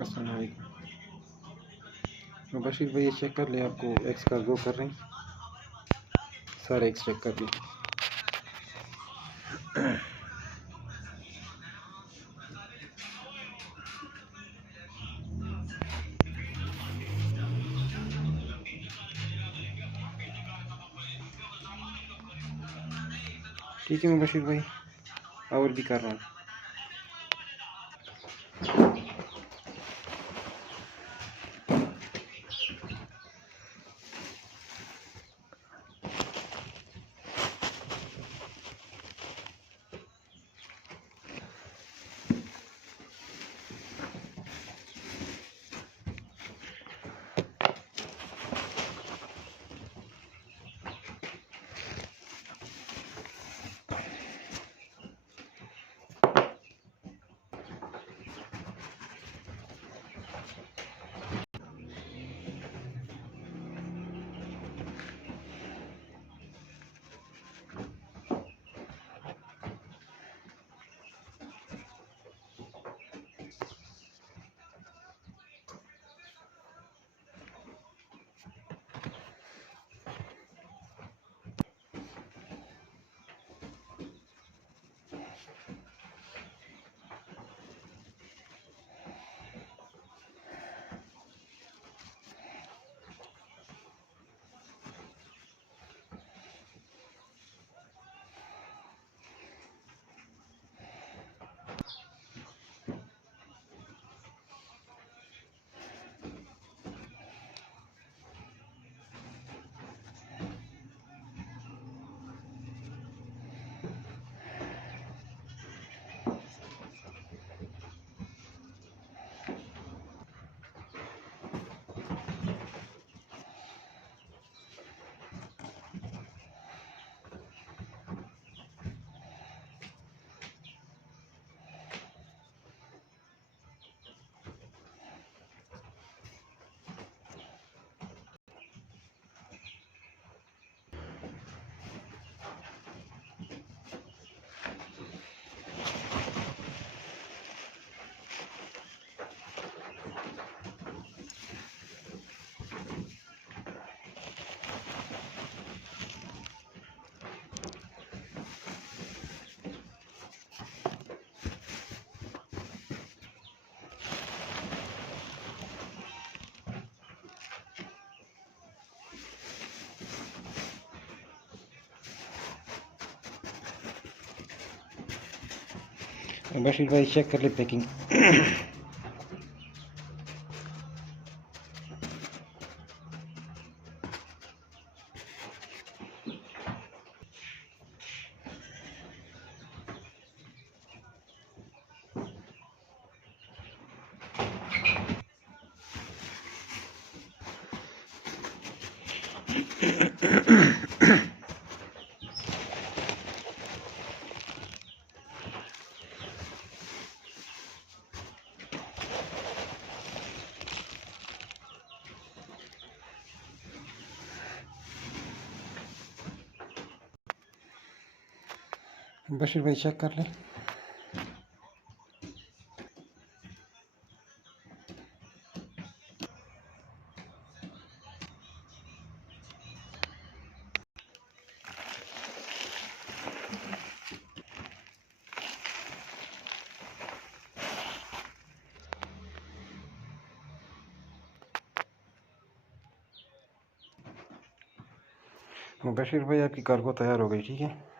अस्सलाम वालेकुम। बशीर भाई ये चेक कर ले, आपको एक्स कार्गो कर रहे हैं, सारे एक्स चेक कर ले। ठीक है मैं बशीर भाई और भी कर रहा हूँ। बशीर भाई चेक कर ले पैकिंग। बशीर भाई चेक कर ले। बशीर भाई आपकी कार्गो तैयार हो गई, ठीक है।